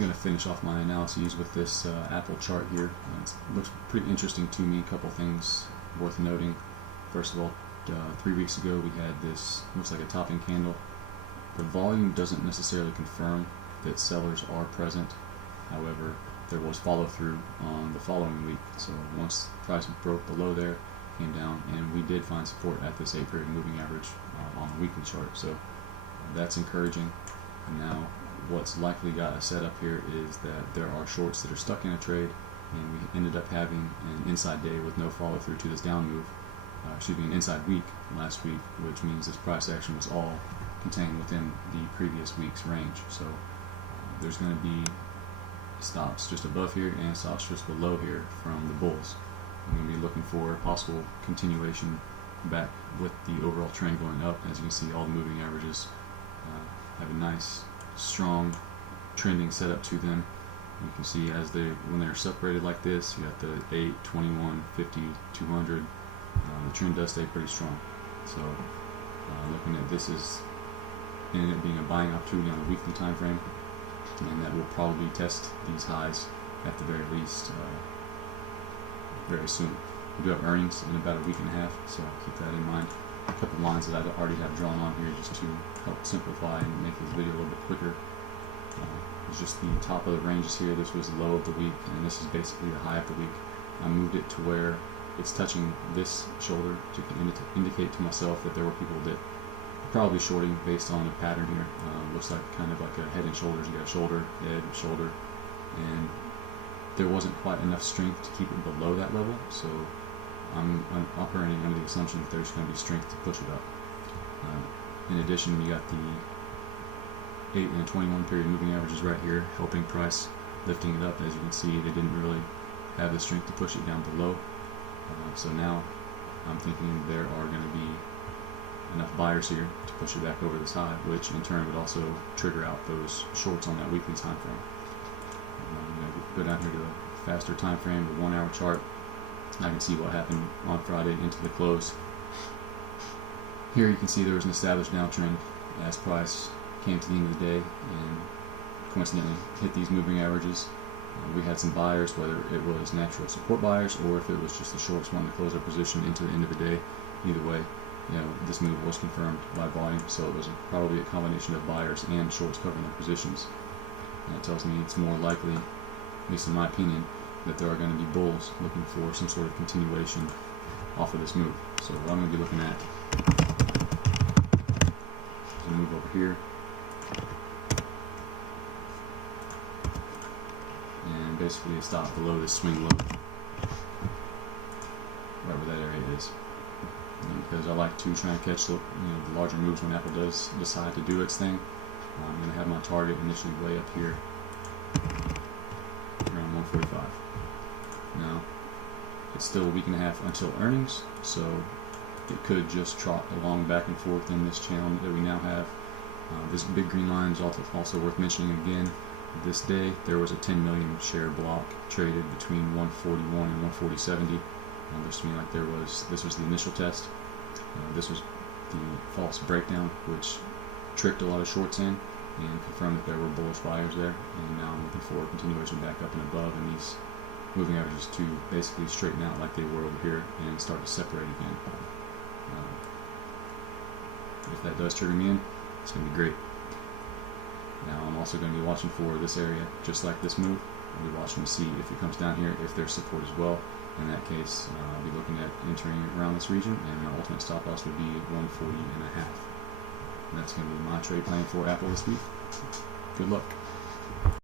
going to finish off my analyses with this Aapl chart here. It looks pretty interesting to me. A couple things worth noting. First of all, 3 weeks ago we had this, looks like a topping candle. The volume doesn't necessarily confirm that sellers are present. However, there was follow through on the following week. So once price broke below there, came down, and we did find support at this 8-period moving average on the weekly chart. So that's encouraging. And now what's likely got us set up here is that there are shorts that are stuck in a trade, and we ended up having an inside day with no follow through to this down move. An inside week last week, which means this price action was all contained within the previous week's range. So there's going to be stops just above here and stops just below here from the bulls. I'm going to be looking for a possible continuation back with the overall trend going up. As you can see, all the moving averages have a nice strong trending setup to them. You can see as when they're separated like this, you got the 8, 21, 50, 200. The trend does stay pretty strong. So looking at this is ended up being a buying opportunity on the weekly time frame, and that will probably test these highs at the very least very soon. We do have earnings in about a week and a half, so keep that in mind. A couple lines that I already have drawn on here just to help simplify and make this video a little bit quicker. It's just the top of the ranges here. This was the low of the week, and this is basically the high of the week. I moved it to where it's touching this shoulder to indicate to myself that there were people that were probably shorting based on the pattern here. Looks like kind of like a head and shoulders. You got shoulder, head, shoulder, and there wasn't quite enough strength to keep it below that level. So I'm operating under the assumption that there's going to be strength to push it up. In addition, you got the 8 and 21 period moving averages right here helping price, lifting it up. As you can see, they didn't really have the strength to push it down below. So now I'm thinking there are going to be enough buyers here to push it back over this high, which in turn would also trigger out those shorts on that weekly time frame. I'm going to go down here to the faster time frame, the 1 hour chart. I can see what happened on Friday into the close. Here you can see there was an established downtrend as price came to the end of the day and coincidentally hit these moving averages. We had some buyers, whether it was natural support buyers or if it was just the shorts wanting to close their position into the end of the day. Either way, this move was confirmed by volume, so it was probably a combination of buyers and shorts covering their positions. And it tells me it's more likely, at least in my opinion, that there are going to be bulls looking for some sort of continuation off of this move. So what I'm going to be looking at is a move over here. And basically a stop below this swing low, right where that area is. Because I like to try and catch the larger moves when Aapl does decide to do its thing. I'm going to have my target initially way up here, around 145. Now, it's still a week and a half until earnings, so it could just trot along back and forth in this channel that we now have. This big green line is also worth mentioning again. This day, there was a 10 million share block traded between 141 and 140.70. Looks to me like this was the initial test. This was the false breakdown, which tricked a lot of shorts in and confirmed that there were bullish buyers there. And now I'm looking for a continuation back up and above, and these moving averages to basically straighten out like they were over here and start to separate again. If that does trigger me in, it's going to be great. Now I'm also going to be watching for this area, just like this move. I'll be watching to see if it comes down here, if there's support as well. In that case, I'll be looking at entering around this region, and my ultimate stop loss would be 140.5. That's going to be my trade plan for Aapl this week. Good luck.